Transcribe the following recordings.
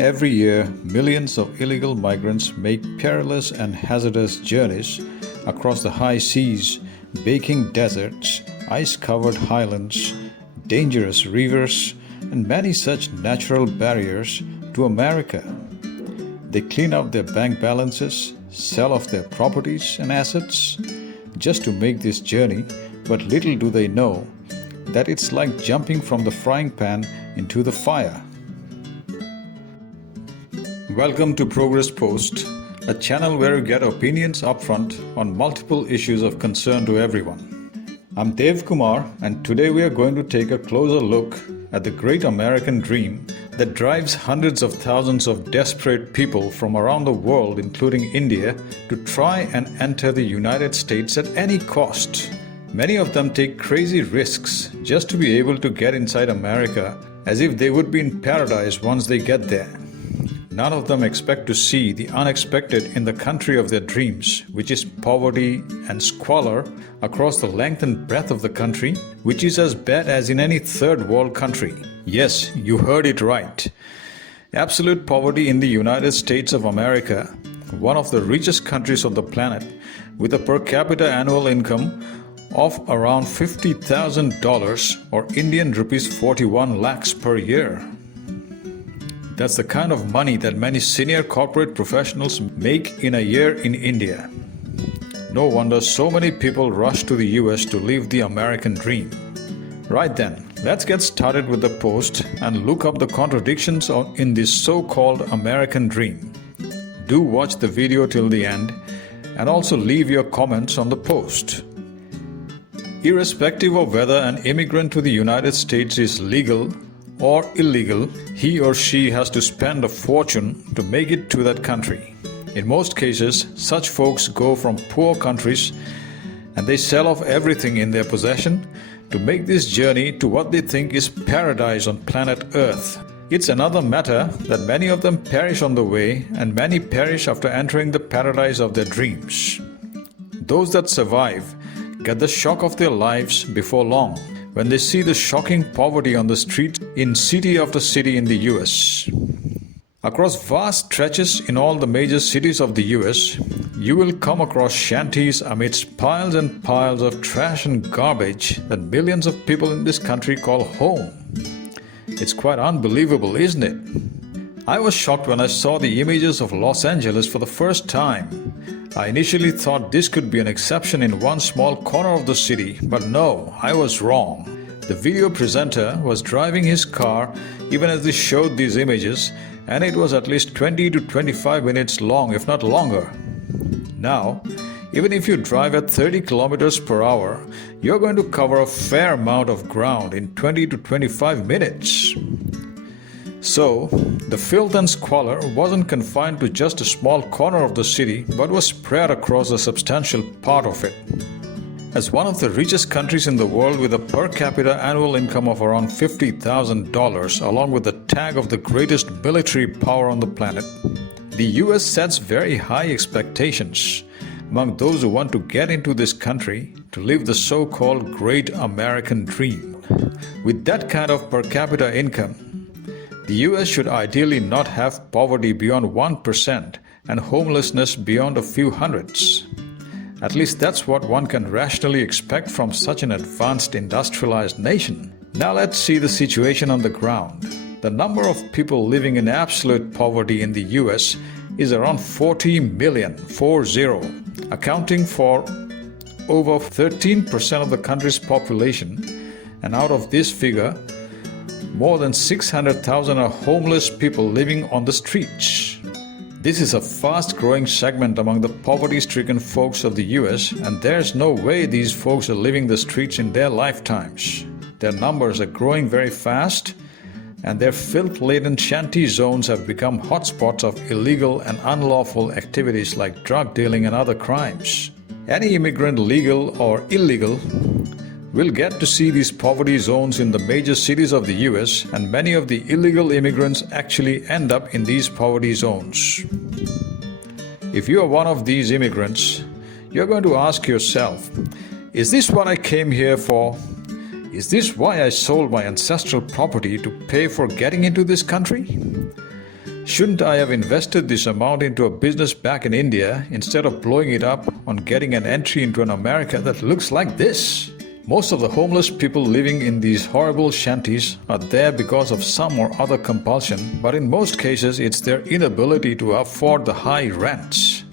Every year, millions of illegal migrants make perilous and hazardous journeys across the high seas, baking deserts, ice-covered highlands, dangerous rivers, and many such natural barriers to America. They clean out their bank balances, sell off their properties and assets just to make this journey, but little do they know that it's like jumping from the frying pan into the fire. Welcome to Progress Post, a channel where you get opinions upfront on multiple issues of concern to everyone. I'm Dev Kumar, and today we are going to take a closer look at the great American dream that drives hundreds of thousands of desperate people from around the world, including India, to try and enter the United States at any cost. Many of them take crazy risks just to be able to get inside America as if they would be in paradise once they get there. None of them expect to see the unexpected in the country of their dreams, which is poverty and squalor across the length and breadth of the country, which is as bad as in any third world country. Yes, you heard it right. Absolute poverty in the United States of America, one of the richest countries on the planet, with a per capita annual income of around $50,000 or Indian rupees 41 lakhs per year. That's the kind of money that many senior corporate professionals make in a year in India. No wonder so many people rush to the US to live the American dream. Right then, let's get started with the post and look up the contradictions in this so-called American dream. Do watch the video till the end and also leave your comments on the post. Irrespective of whether an immigrant to the United States is legal or illegal, he or she has to spend a fortune to make it to that country. In most cases, such folks go from poor countries and they sell off everything in their possession to make this journey to what they think is paradise on planet Earth. It's another matter that many of them perish on the way, and many perish after entering the paradise of their dreams. Those that survive get the shock of their lives before long, when they see the shocking poverty on the streets in city after city in the US. Across vast stretches in all the major cities of the US, you will come across shanties amidst piles and piles of trash and garbage that millions of people in this country call home. It's quite unbelievable, isn't it? I was shocked when I saw the images of Los Angeles for the first time. I initially thought this could be an exception in one small corner of the city, but no, I was wrong. The video presenter was driving his car even as they showed these images, and it was at least 20 to 25 minutes long, if not longer. Now, even if you drive at 30 kilometers per hour, you're going to cover a fair amount of ground in 20 to 25 minutes. So, the filth and squalor wasn't confined to just a small corner of the city, but was spread across a substantial part of it. As one of the richest countries in the world with a per capita annual income of around $50,000, along with the tag of the greatest military power on the planet, the US sets very high expectations among those who want to get into this country to live the so-called Great American Dream. With that kind of per capita income, the US should ideally not have poverty beyond 1% and homelessness beyond a few hundreds. At least that's what one can rationally expect from such an advanced industrialized nation. Now let's see the situation on the ground. The number of people living in absolute poverty in the US is around 40 million, accounting for over 13% of the country's population, and out of this figure, more than 600,000 are homeless people living on the streets. This is a fast-growing segment among the poverty-stricken folks of the US, and there's no way these folks are living the streets in their lifetimes. Their numbers are growing very fast, and their filth-laden shanty zones have become hotspots of illegal and unlawful activities like drug dealing and other crimes. Any immigrant, legal or illegal, will get to see these poverty zones in the major cities of the US, and many of the illegal immigrants actually end up in these poverty zones. If you are one of these immigrants, you're going to ask yourself, is this what I came here for? Is this why I sold my ancestral property to pay for getting into this country? Shouldn't I have invested this amount into a business back in India instead of blowing it up on getting an entry into an America that looks like this? Most of the homeless people living in these horrible shanties are there because of some or other compulsion, but in most cases it's their inability to afford the high rents.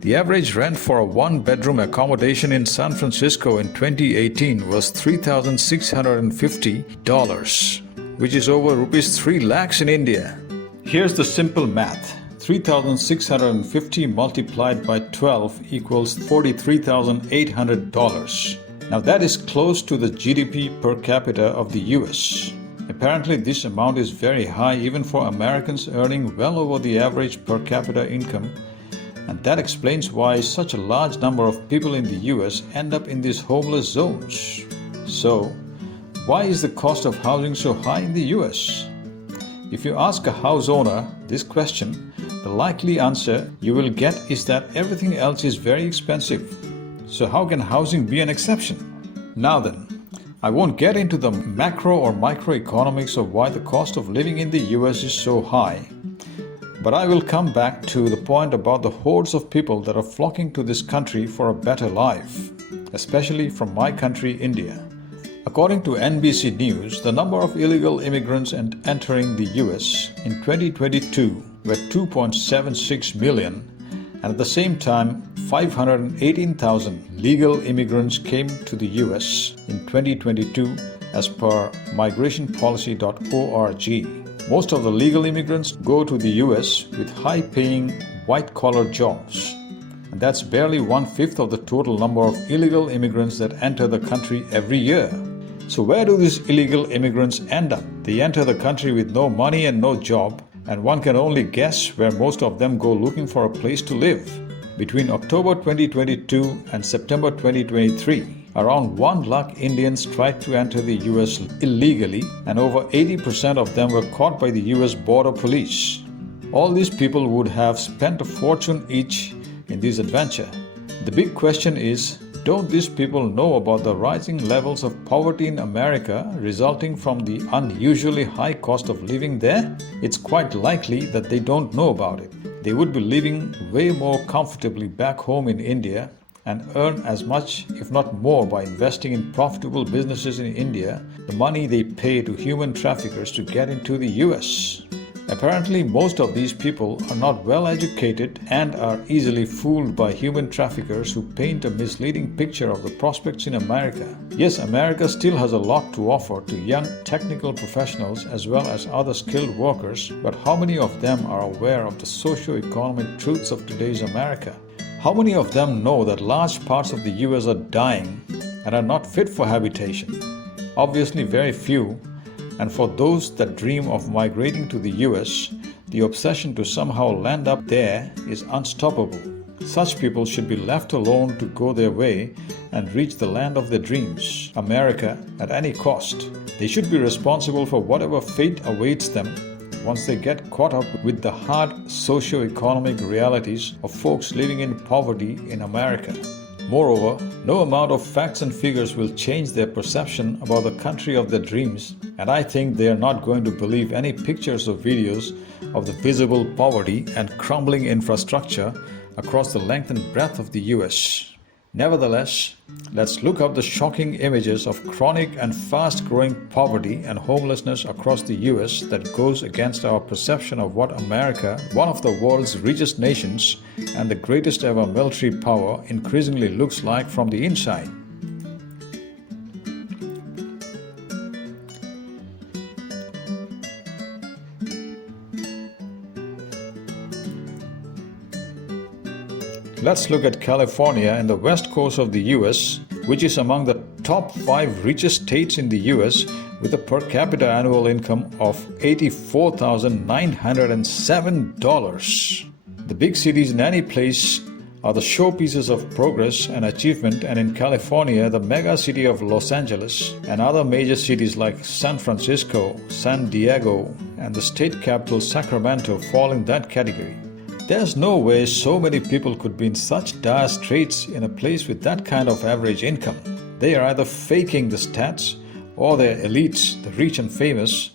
The average rent for a one-bedroom accommodation in San Francisco in 2018 was $3,650, which is over rupees 3 lakhs in India. Here's the simple math. 3,650 multiplied by 12 equals $43,800. Now that is close to the GDP per capita of the US. Apparently this amount is very high even for Americans earning well over the average per capita income, and that explains why such a large number of people in the US end up in these homeless zones. So, why is the cost of housing so high in the US? If you ask a house owner this question, the likely answer you will get is that everything else is very expensive. So how can housing be an exception? Now then, I won't get into the macro or microeconomics of why the cost of living in the US is so high, but I will come back to the point about the hordes of people that are flocking to this country for a better life, especially from my country, India. According to NBC News, the number of illegal immigrants entering the US in 2022 were 2.76 million, and at the same time, 518,000 legal immigrants came to the US in 2022 as per migrationpolicy.org. Most of the legal immigrants go to the US with high-paying white-collar jobs. And that's barely 1/5 of the total number of illegal immigrants that enter the country every year. So where do these illegal immigrants end up? They enter the country with no money and no job, and one can only guess where most of them go looking for a place to live. Between October 2022 and September 2023, around 1 lakh Indians tried to enter the US illegally, and over 80% of them were caught by the US Border Police. All these people would have spent a fortune each in this adventure. The big question is, don't these people know about the rising levels of poverty in America resulting from the unusually high cost of living there? It's quite likely that they don't know about it. They would be living way more comfortably back home in India and earn as much, if not more, by investing in profitable businesses in India, the money they pay to human traffickers to get into the US. Apparently, most of these people are not well educated and are easily fooled by human traffickers who paint a misleading picture of the prospects in America. Yes, America still has a lot to offer to young technical professionals as well as other skilled workers, but how many of them are aware of the socio-economic truths of today's America? How many of them know that large parts of the US are dying and are not fit for habitation? Obviously, very few. And for those that dream of migrating to the US, the obsession to somehow land up there is unstoppable. Such people should be left alone to go their way and reach the land of their dreams, America, at any cost. They should be responsible for whatever fate awaits them once they get caught up with the hard socio-economic realities of folks living in poverty in America. Moreover, no amount of facts and figures will change their perception about the country of their dreams, and I think they are not going to believe any pictures or videos of the visible poverty and crumbling infrastructure across the length and breadth of the US. Nevertheless, let's look up the shocking images of chronic and fast-growing poverty and homelessness across the US that goes against our perception of what America, one of the world's richest nations and the greatest ever military power, increasingly looks like from the inside. Let's look at California in the west coast of the US, which is among the top 5 richest states in the US with a per capita annual income of $84,907. The big cities in any place are the showpieces of progress and achievement, and in California, the mega city of Los Angeles and other major cities like San Francisco, San Diego, and the state capital Sacramento fall in that category. There's no way so many people could be in such dire straits in a place with that kind of average income. They are either faking the stats or their elites, the rich and famous,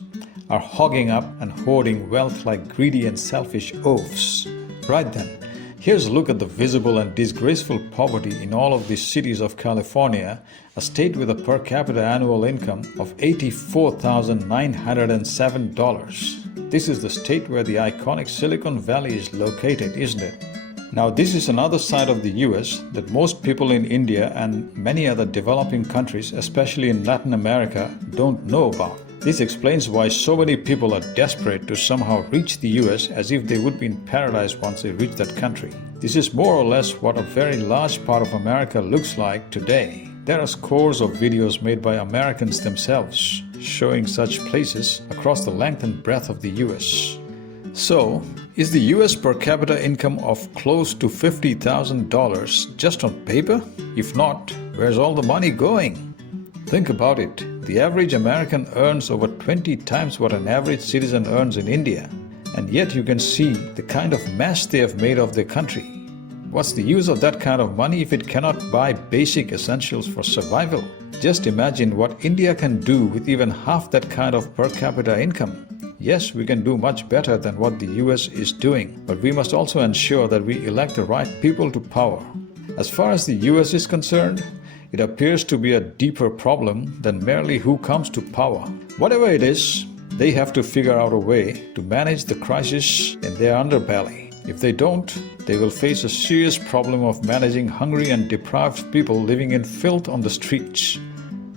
are hogging up and hoarding wealth like greedy and selfish oafs. Right then, here's a look at the visible and disgraceful poverty in all of these cities of California, a state with a per capita annual income of $84,907. This is the state where the iconic Silicon Valley is located, isn't it? Now, this is another side of the US that most people in India and many other developing countries, especially in Latin America, don't know about. This explains why so many people are desperate to somehow reach the US as if they would be in paradise once they reach that country. This is more or less what a very large part of America looks like today. There are scores of videos made by Americans themselves showing such places across the length and breadth of the US. So, is the US per capita income of close to $50,000 just on paper? If not, where's all the money going? Think about it. The average American earns over 20 times what an average citizen earns in India. And yet you can see the kind of mess they have made of their country. What's the use of that kind of money if it cannot buy basic essentials for survival? Just imagine what India can do with even half that kind of per capita income. Yes, we can do much better than what the US is doing, but we must also ensure that we elect the right people to power. As far as the US is concerned, it appears to be a deeper problem than merely who comes to power. Whatever it is, they have to figure out a way to manage the crisis in their underbelly. If they don't, they will face a serious problem of managing hungry and deprived people living in filth on the streets.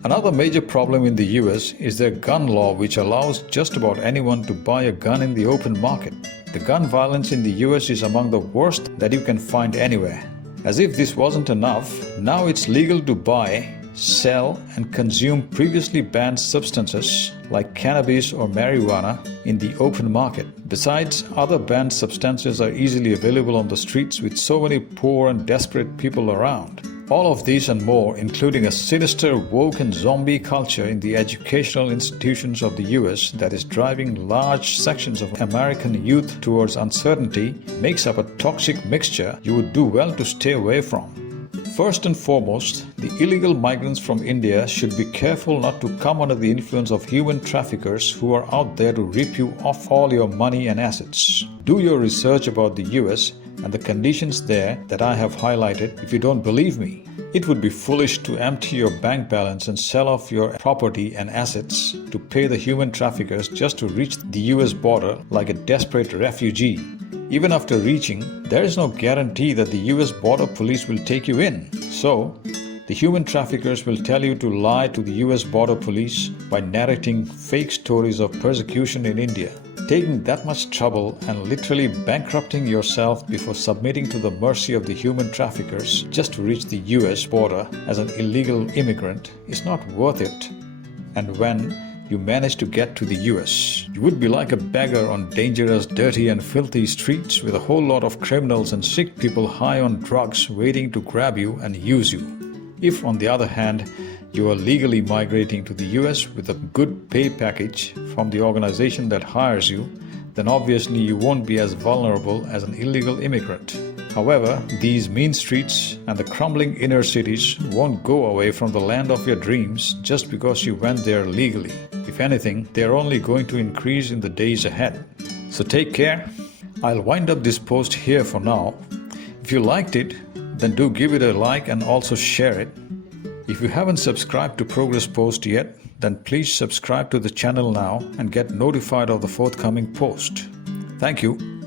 Another major problem in the US is their gun law, which allows just about anyone to buy a gun in the open market. The gun violence in the US is among the worst that you can find anywhere. As if this wasn't enough, now it's legal to buy, sell, and consume previously banned substances like cannabis or marijuana in the open market. Besides, other banned substances are easily available on the streets with so many poor and desperate people around. All of these and more, including a sinister, woke and zombie culture in the educational institutions of the US that is driving large sections of American youth towards uncertainty, makes up a toxic mixture you would do well to stay away from. First and foremost, the illegal migrants from India should be careful not to come under the influence of human traffickers who are out there to rip you off all your money and assets. Do your research about the US and the conditions there that I have highlighted if you don't believe me. It would be foolish to empty your bank balance and sell off your property and assets to pay the human traffickers just to reach the US border like a desperate refugee. Even after reaching, there is no guarantee that the US border police will take you in. So, the human traffickers will tell you to lie to the US border police by narrating fake stories of persecution in India. Taking that much trouble and literally bankrupting yourself before submitting to the mercy of the human traffickers just to reach the US border as an illegal immigrant is not worth it. And when you manage to get to the US, you would be like a beggar on dangerous, dirty and filthy streets with a whole lot of criminals and sick people high on drugs waiting to grab you and use you. If, on the other hand, you are legally migrating to the US with a good pay package from the organization that hires you, then obviously you won't be as vulnerable as an illegal immigrant. However, these mean streets and the crumbling inner cities won't go away from the land of your dreams just because you went there legally. If anything, they're only going to increase in the days ahead. So take care. I'll wind up this post here for now. If you liked it, then do give it a like and also share it. If you haven't subscribed to Progress Post yet, then please subscribe to the channel now and get notified of the forthcoming post. Thank you.